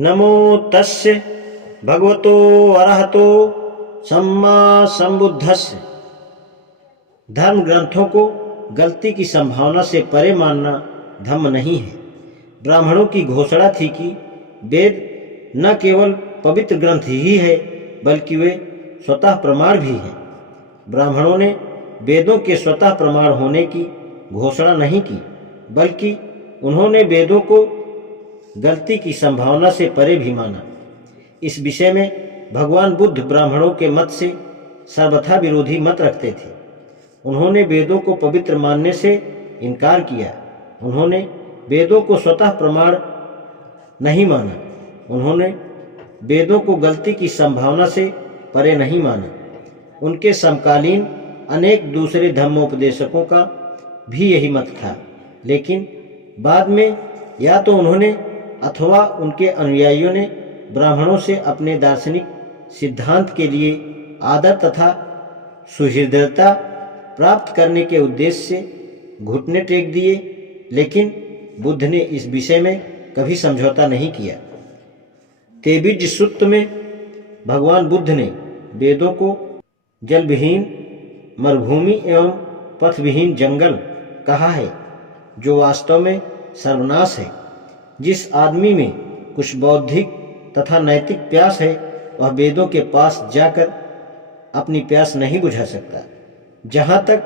नमो तस्य भगवतो अरहतो सम्मा संबुद्धस्य। धर्म ग्रंथों को गलती की संभावना से परे मानना धर्म नहीं है। ब्राह्मणों की घोषणा थी कि वेद न केवल पवित्र ग्रंथ ही है बल्कि वे स्वतः प्रमाण भी हैं। ब्राह्मणों ने वेदों के स्वतः प्रमाण होने की घोषणा नहीं की, बल्कि उन्होंने वेदों को गलती की संभावना से परे भी माना। इस विषय में भगवान बुद्ध ब्राह्मणों के मत से सर्वथा विरोधी मत रखते थे। उन्होंने वेदों को पवित्र मानने से इनकार किया। उन्होंने वेदों को स्वतः प्रमाण नहीं माना। उन्होंने वेदों को गलती की संभावना से परे नहीं माना। उनके समकालीन अनेक दूसरे धर्मोपदेशकों का भी यही मत था, लेकिन बाद में या तो उन्होंने अथवा उनके अनुयायियों ने ब्राह्मणों से अपने दार्शनिक सिद्धांत के लिए आदर तथा सुहृदयता प्राप्त करने के उद्देश्य से घुटने टेक दिए, लेकिन बुद्ध ने इस विषय में कभी समझौता नहीं किया। तेबिज सूत्र में भगवान बुद्ध ने वेदों को जलविहीन मरुभूमि एवं पथविहीन जंगल कहा है, जो वास्तव में सर्वनाश है। जिस आदमी में कुछ बौद्धिक तथा नैतिक प्यास है, वह वेदों के पास जाकर अपनी प्यास नहीं बुझा सकता। जहाँ तक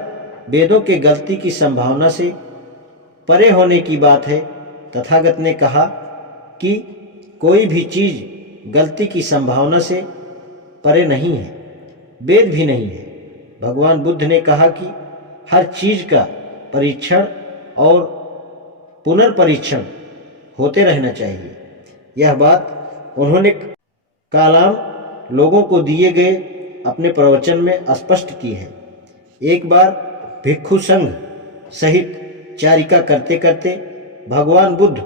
वेदों के गलती की संभावना से परे होने की बात है, तथागत ने कहा कि कोई भी चीज़ गलती की संभावना से परे नहीं है, वेद भी नहीं है। भगवान बुद्ध ने कहा कि हर चीज़ का परीक्षण और पुनर्परीक्षण होते रहना चाहिए। यह बात उन्होंने कालाम लोगों को दिए गए अपने प्रवचन में स्पष्ट की है। एक बार भिक्षु संघ सहित चारिका करते करते भगवान बुद्ध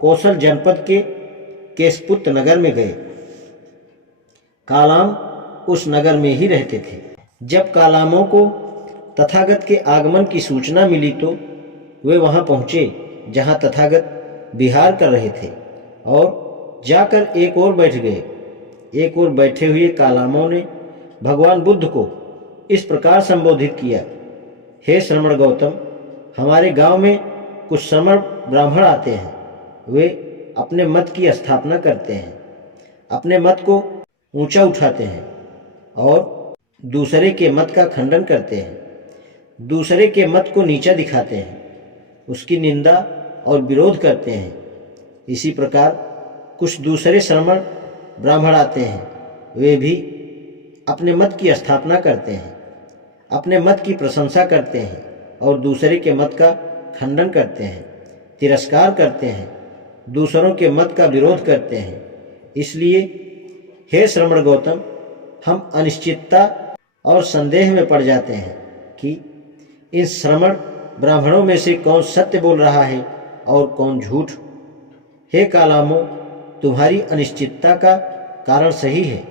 कौशल जनपद के केशपुत नगर में गए। कालाम उस नगर में ही रहते थे। जब कालामों को तथागत के आगमन की सूचना मिली तो वे वहां पहुंचे जहां तथागत विहार कर रहे थे और जाकर एक ओर बैठ गए। एक ओर बैठे हुए कालामों ने भगवान बुद्ध को इस प्रकार संबोधित किया, हे श्रमण गौतम, हमारे गांव में कुछ श्रमण ब्राह्मण आते हैं। वे अपने मत की स्थापना करते हैं, अपने मत को ऊंचा उठाते हैं और दूसरे के मत का खंडन करते हैं, दूसरे के मत को नीचा दिखाते हैं, उसकी निंदा और विरोध करते हैं। इसी प्रकार कुछ दूसरे श्रमण ब्राह्मण आते हैं। वे भी अपने मत की स्थापना करते हैं, अपने मत की प्रशंसा करते हैं और दूसरे के मत का खंडन करते हैं, तिरस्कार करते हैं, दूसरों के मत का विरोध करते हैं। इसलिए हे श्रमण गौतम, हम अनिश्चितता और संदेह में पड़ जाते हैं कि इन श्रमण ब्राह्मणों में से कौन सत्य बोल रहा है और कौन झूठ। हे कालामो, तुम्हारी अनिश्चितता का कारण सही है,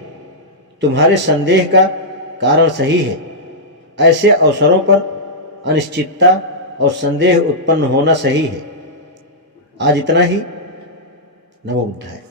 तुम्हारे संदेह का कारण सही है। ऐसे अवसरों पर अनिश्चितता और संदेह उत्पन्न होना सही है। आज इतना ही। नमो बुद्धाय।